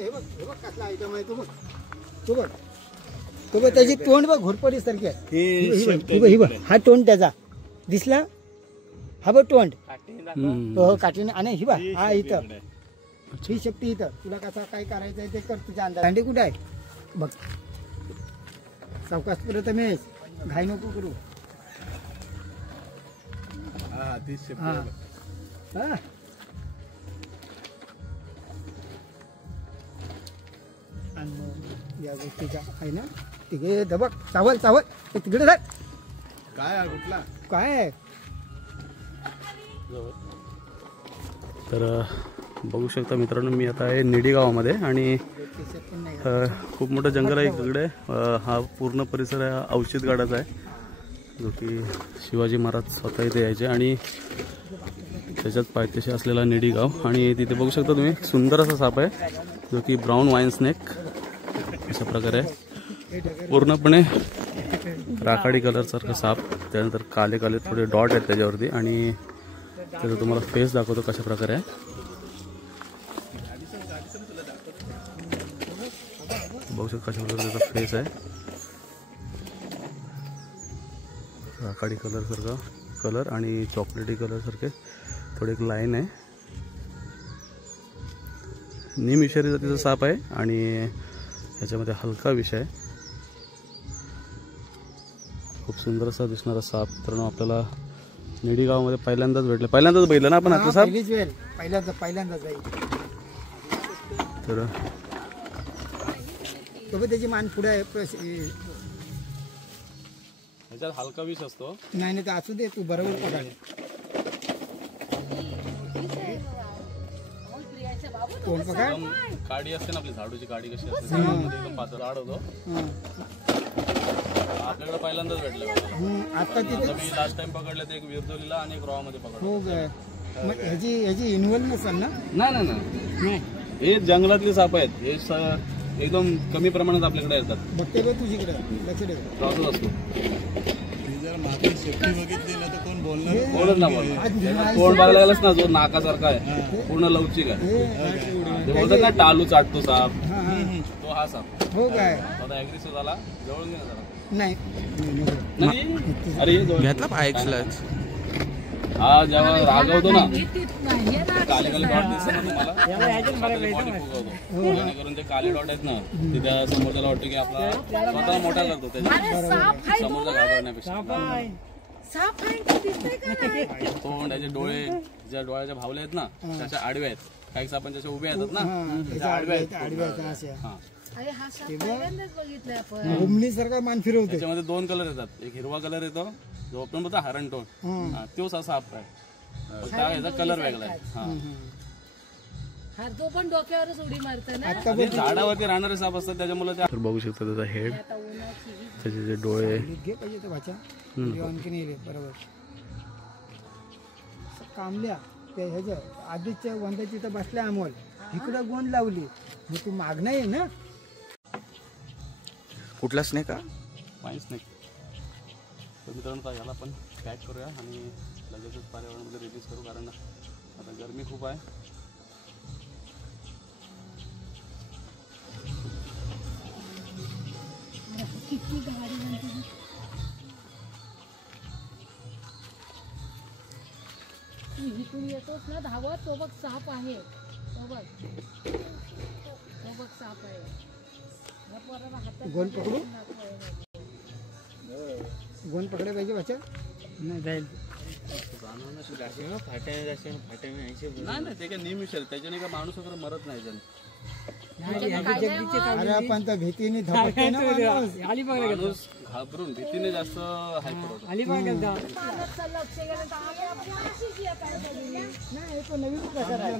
कसला आयटम आहे तो बघ त्याची तोंड बघ घोरपडी सारखी आहे. हा तोंड त्याचा दिसला. हा बघ तोंड हो काठीने. आणि ही बा हा इथं ही शक्ती इथं. तुला कसं काय करायचं आहे ते कर तुझ्या अंदाज. दांडी कुठे आहे बघ. सावकाश प्रथमेश घाई नको करू. या गोष्टीचा आहे ना तिघे दबक चावल ते तिकडे जाय. काय कुठला काय तर बघू शकता मित्रांनो, मी आता आहे निडी गावामध्ये आणि खूप मोठं जंगल आहे इकडे. हा पूर्ण परिसर औषध गाडाचा आहे, जो की शिवाजी महाराज स्वतः इथे यायचे. आणि त्याच्यात पायथ्याशी असलेला निडी गाव. आणि तिथे बघू शकता तुम्ही सुंदर असा साप आहे, जो की ब्राऊन वाईन स्नेक अशा प्रकारे पूर्णपणे राखाडी कलर सारखा साप. त्यानंतर काले काले थोडे डॉट आहेत त्याच्यावरती. आणि त्याचा तुम्हाला फेस दाखवतो कशा प्रकारे आहे. बघू शकता कशा प्रकारे त्याचा फेस आहे. राखाडी कलर सारखा कलर आणि चॉकलेटी कलर सारखे थोडे एक लाईन आहे. नीम विषारी जातीचा साप आहे आणि ह्याच्यामध्ये हलका विष आहे. खूप सुंदर असा दिसणारा साप मित्रांनो आपल्याला निडी गावामध्ये पहिल्यांदाच बघितलं ना आपण आता साप. पहिल्यांदाच तर त्याची मान पुढे आहे. ह्याच्यात हलका विष असतो. नाही तर असू दे तू बरोबर पकड. कोण पकड काडी असते ना आपली झाडूची काडी कशी असते एकदम पातळ झाड होतो. आपल्याकडे पहिल्यांदाच भेटलं. आता तिथे मी लास्ट टाइम पकडले ते एक विरदोलीला आणि एक रॉमध्ये पकडलं. हो काय मग ह्याची इन्व्हॉल्व नसेल ना. नाही हे जंगलातले साप आहेत. हे एकदम कमी प्रमाणात आपल्याकडे येतात. बघते का तुझीकडे लक्ष ठेव. क्रॉसच असतो. मात्र सेफ्टी बघितली ना तर कोण बोलणार. बोलत ना तोंड बघायला लागलास ना, जो नाकासारखा आहे पूर्ण लवचिक आहे. ते बोलतात ना टालू चाटतो साप, तो हा साप. हो काय आता ऍग्रेसिव्ह झाला. जवळ घे जरा. नाही अरे घेतला पायक्सलाच. हा जेव्हा रागवतो ना काले काले डॉट दिसतात ना तुम्हाला, जेणेकरून ते काले डॉट आहेत ना ते त्या समोरच्याला वाटतं की आपला स्वतःला मोठा करतो. त्याच्या समोरचा घाबरण्यापेक्षा तोंड त्याचे डोळे ज्या डोळ्याच्या भावले आहेत ना त्याच्या आडव्या आहेत. काही सापां त्याच्या उभ्या येतात ना आडव्या आहेत. सारखा मान फिरवतो. त्याच्यामध्ये दोन कलर येतात. एक हिरवा कलर येतो जो आपण बोलतो हरण टोन, तोच असा साप आहे. याचा कलर वेगळा आहे. तो पण डोक्यावरच उडी मारतो ना. झाडावरती राहणारे साप असतात त्याच्यामुळे ते बघू शकता. त्याचा हेड, त्याचे जे डोळे आणखी बरोबर कामल्या ह्याच्या आधीच्या वंदाची तर बसल्या अमोल इकडं गोंद लावली. मग तू मागणं आहे ना. कुठला स्नेक का वाईन स्नेक. तर मित्रांनो याला आपण पॅक करूया आणि लगेचच पर्यावरणामध्ये रिलीज करू, कारण आता गरमी खूप आहे. इकडून येतोच ना धावत. तो बघ साप आहे. तो बघ साप आहे. गोंद पकडू. गोंद पकडे पाहिजे बच्चा. नाही जाईल नाही ते काय नेहमी त्याच्याने का माणूस वगैरे मरत नाही त्याने. अरे आपण तर भीतीने धपकते ना माणूस घाबरून भीतीने जास्त हायपर होतो. नवीन प्रकार आहे.